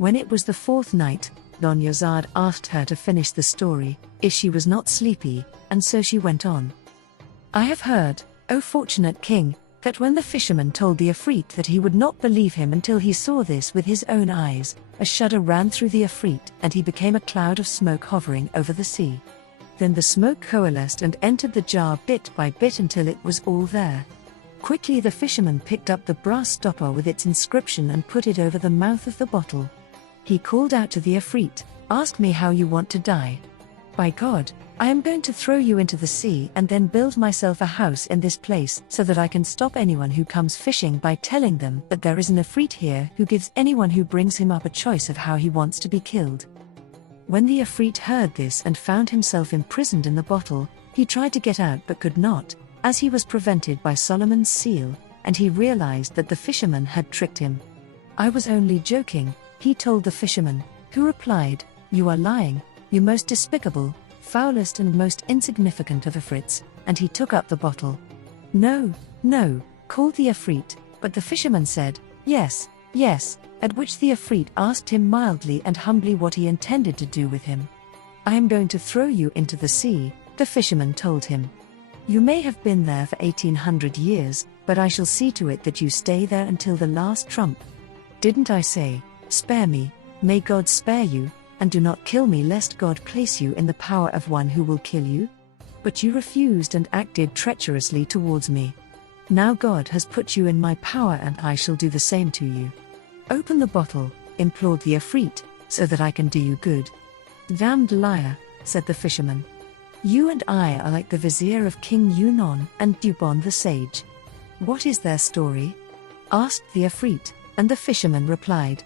When it was the fourth night, Donyazaad asked her to finish the story, if she was not sleepy, and so she went on. I have heard, O fortunate king, that when the fisherman told the ifrit that he would not believe him until he saw this with his own eyes, a shudder ran through the ifrit and he became a cloud of smoke hovering over the sea. Then the smoke coalesced and entered the jar bit by bit until it was all there. Quickly the fisherman picked up the brass stopper with its inscription and put it over the mouth of the bottle. He called out to the ifrit, "Ask me how you want to die. By God, I am going to throw you into the sea and then build myself a house in this place so that I can stop anyone who comes fishing by telling them that there is an ifrit here who gives anyone who brings him up a choice of how he wants to be killed." When the ifrit heard this and found himself imprisoned in the bottle, he tried to get out but could not, as he was prevented by Solomon's seal, and he realized that the fisherman had tricked him. "I was only joking," he told the fisherman, who replied, "You are lying, you most despicable, foulest and most insignificant of ifrits," and he took up the bottle. "No, no," called the ifrit, but the fisherman said, "Yes, yes," at which the ifrit asked him mildly and humbly what he intended to do with him. "I am going to throw you into the sea," the fisherman told him. "You may have been there for 1800 years, but I shall see to it that you stay there until the last trump. Didn't I say, 'Spare me, may God spare you, and do not kill me lest God place you in the power of one who will kill you?' But you refused and acted treacherously towards me. Now God has put you in my power and I shall do the same to you. Open the bottle," implored the ifrit, "so that I can do you good." "Damned liar," said the fisherman. "You and I are like the vizier of King Yunon and Dubon the sage." "What is their story?" asked the ifrit, and the fisherman replied,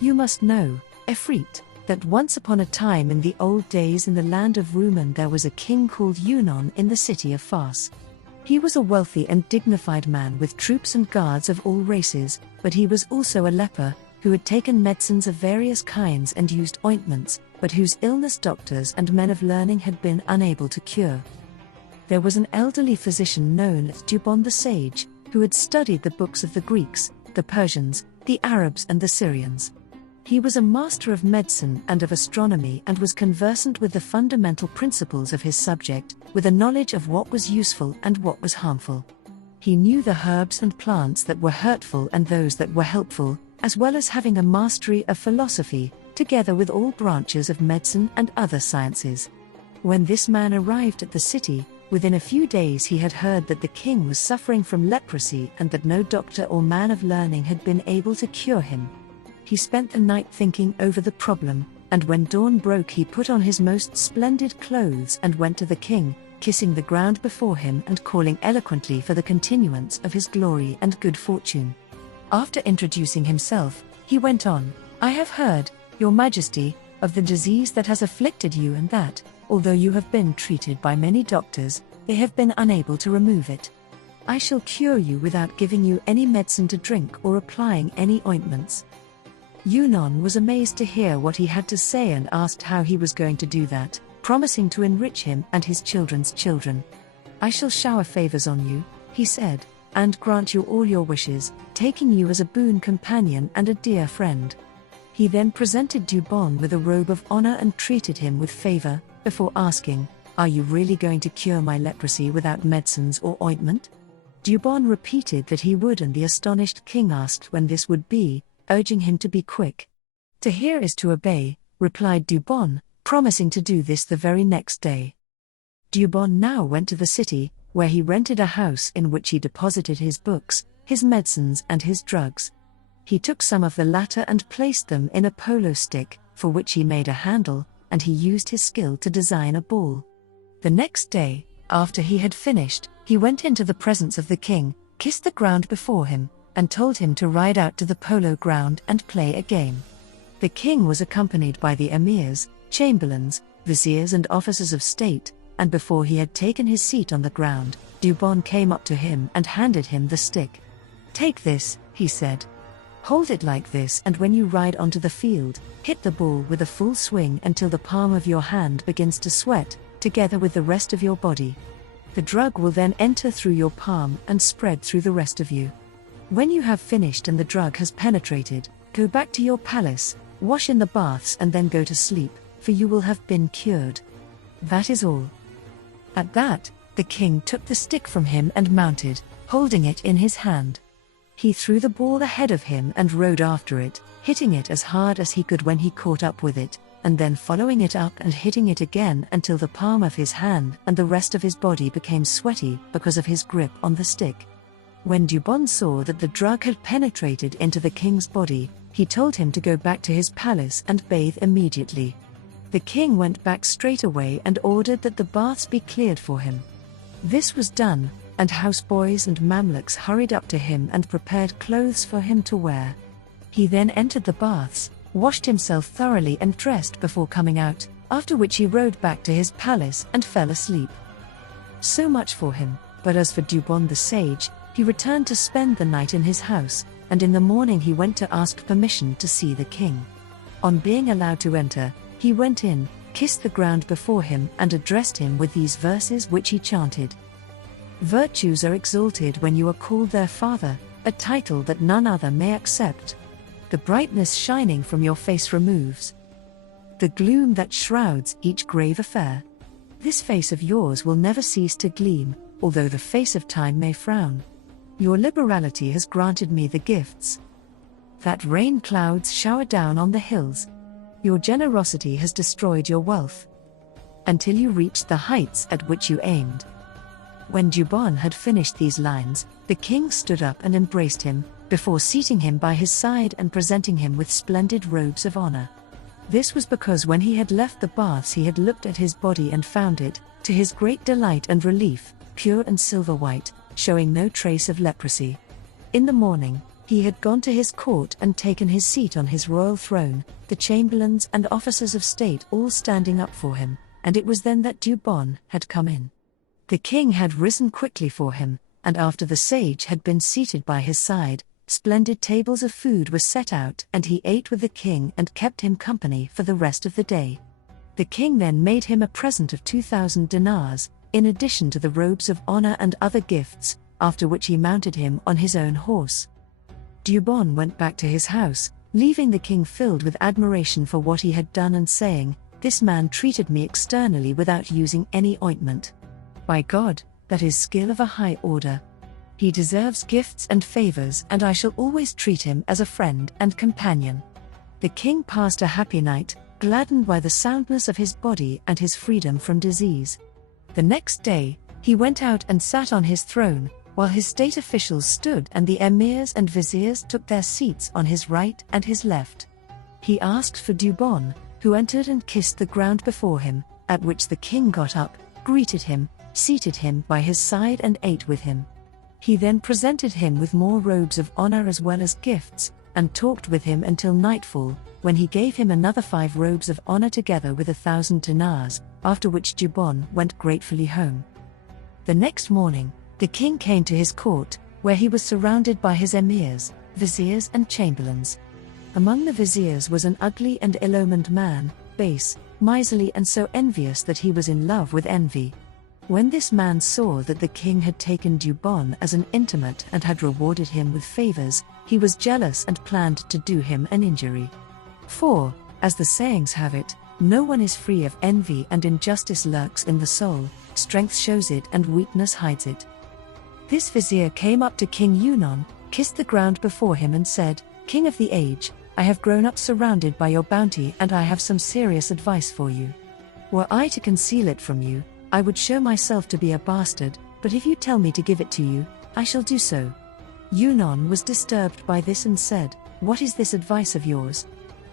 "You must know, ifrit, that once upon a time in the old days in the land of Ruman there was a king called Yunon in the city of Fars. He was a wealthy and dignified man with troops and guards of all races, but he was also a leper, who had taken medicines of various kinds and used ointments, but whose illness doctors and men of learning had been unable to cure. There was an elderly physician known as Dubon the sage, who had studied the books of the Greeks, the Persians, the Arabs and the Syrians. He was a master of medicine and of astronomy and was conversant with the fundamental principles of his subject, with a knowledge of what was useful and what was harmful. He knew the herbs and plants that were hurtful and those that were helpful, as well as having a mastery of philosophy, together with all branches of medicine and other sciences. When this man arrived at the city, within a few days he had heard that the king was suffering from leprosy and that no doctor or man of learning had been able to cure him. He spent the night thinking over the problem, and when dawn broke he put on his most splendid clothes and went to the king, kissing the ground before him and calling eloquently for the continuance of his glory and good fortune. After introducing himself, he went on, "I have heard, Your Majesty, of the disease that has afflicted you and that, although you have been treated by many doctors, they have been unable to remove it. I shall cure you without giving you any medicine to drink or applying any ointments." Yunon was amazed to hear what he had to say and asked how he was going to do that, promising to enrich him and his children's children. "I shall shower favors on you," he said, "and grant you all your wishes, taking you as a boon companion and a dear friend." He then presented Dubon with a robe of honor and treated him with favor, before asking, "Are you really going to cure my leprosy without medicines or ointment?" Dubon repeated that he would, and the astonished king asked when this would be, urging him to be quick. "To hear is to obey," replied Dubon, promising to do this the very next day. Dubon now went to the city, where he rented a house in which he deposited his books, his medicines and his drugs. He took some of the latter and placed them in a polo stick, for which he made a handle, and he used his skill to design a ball. The next day, after he had finished, he went into the presence of the king, kissed the ground before him, and told him to ride out to the polo ground and play a game. The king was accompanied by the emirs, chamberlains, viziers and officers of state, and before he had taken his seat on the ground, Dubon came up to him and handed him the stick. "Take this," he said. "Hold it like this, and when you ride onto the field, hit the ball with a full swing until the palm of your hand begins to sweat, together with the rest of your body. The drug will then enter through your palm and spread through the rest of you. When you have finished and the drug has penetrated, Go back to your palace, wash in the baths and then go to sleep, for you will have been cured. That is all." At that, the king took the stick from him and mounted, holding it in his hand. He threw the ball ahead of him and rode after it, hitting it as hard as he could when he caught up with it, and then following it up and hitting it again until the palm of his hand and the rest of his body became sweaty because of his grip on the stick. When Dubon saw that the drug had penetrated into the king's body, he told him to go back to his palace and bathe immediately. The king went back straight away and ordered that the baths be cleared for him. This was done, and houseboys and Mamluks hurried up to him and prepared clothes for him to wear. He then entered the baths, washed himself thoroughly and dressed before coming out, after which he rode back to his palace and fell asleep. So much for him, but as for Dubon the sage, he returned to spend the night in his house, and in the morning he went to ask permission to see the king. On being allowed to enter, he went in, kissed the ground before him and addressed him with these verses which he chanted. "Virtues are exalted when you are called their father, a title that none other may accept. The brightness shining from your face removes the gloom that shrouds each grave affair. This face of yours will never cease to gleam, although the face of time may frown. Your liberality has granted me the gifts that rain clouds shower down on the hills. Your generosity has destroyed your wealth until you reached the heights at which you aimed." When Dubon had finished these lines, the king stood up and embraced him, before seating him by his side and presenting him with splendid robes of honor. This was because when he had left the baths he had looked at his body and found it, to his great delight and relief, pure and silver white, showing no trace of leprosy. In the morning, he had gone to his court and taken his seat on his royal throne, the chamberlains and officers of state all standing up for him, and it was then that Dubon had come in. The king had risen quickly for him, and after the sage had been seated by his side, splendid tables of food were set out and he ate with the king and kept him company for the rest of the day. The king then made him a present of 2,000 dinars, in addition to the robes of honor and other gifts, after which he mounted him on his own horse. Dubon went back to his house, leaving the king filled with admiration for what he had done and saying, "This man treated me externally without using any ointment. By God, that is skill of a high order. He deserves gifts and favors and I shall always treat him as a friend and companion." The king passed a happy night, gladdened by the soundness of his body and his freedom from disease. The next day, he went out and sat on his throne, while his state officials stood and the emirs and viziers took their seats on his right and his left. He asked for Dubon, who entered and kissed the ground before him, at which the king got up, greeted him, seated him by his side and ate with him. He then presented him with more robes of honor as well as gifts, and talked with him until nightfall, when he gave him another 5 robes of honor together with 1,000 dinars, after which Dubon went gratefully home. The next morning, the king came to his court, where he was surrounded by his emirs, viziers and chamberlains. Among the viziers was an ugly and ill-omened man, base, miserly and so envious that he was in love with envy. When this man saw that the king had taken Dubon as an intimate and had rewarded him with favors, he was jealous and planned to do him an injury. For, as the sayings have it, no one is free of envy and injustice lurks in the soul, strength shows it and weakness hides it. This vizier came up to King Yunon, kissed the ground before him and said, "King of the age, I have grown up surrounded by your bounty and I have some serious advice for you. Were I to conceal it from you, I would show myself to be a bastard, but if you tell me to give it to you, I shall do so." Yunon was disturbed by this and said, "What is this advice of yours?"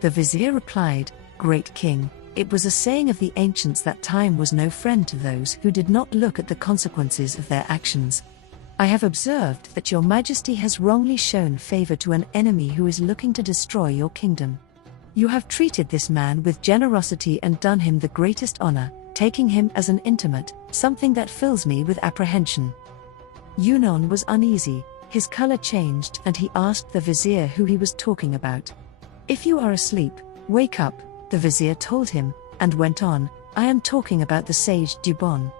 The vizier replied, "Great king, it was a saying of the ancients that time was no friend to those who did not look at the consequences of their actions. I have observed that your majesty has wrongly shown favor to an enemy who is looking to destroy your kingdom. You have treated this man with generosity and done him the greatest honor, taking him as an intimate, something that fills me with apprehension." Yunon was uneasy, his color changed and he asked the vizier who he was talking about. "If you are asleep, wake up," the vizier told him, and went on, "I am talking about the sage Dubon."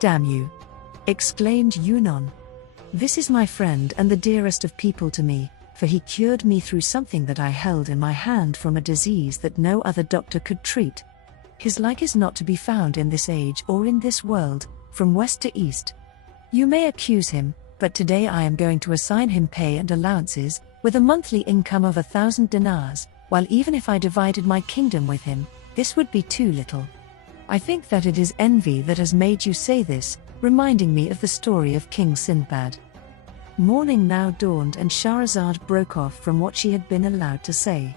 "Damn you!" exclaimed Yunon. "This is my friend and the dearest of people to me, for he cured me through something that I held in my hand from a disease that no other doctor could treat. His like is not to be found in this age or in this world, from west to east. You may accuse him, but today I am going to assign him pay and allowances, with a monthly income of 1,000 dinars, while even if I divided my kingdom with him, this would be too little. I think that it is envy that has made you say this, reminding me of the story of King Sindbad. Morning now dawned and Shahrazad broke off from what she had been allowed to say.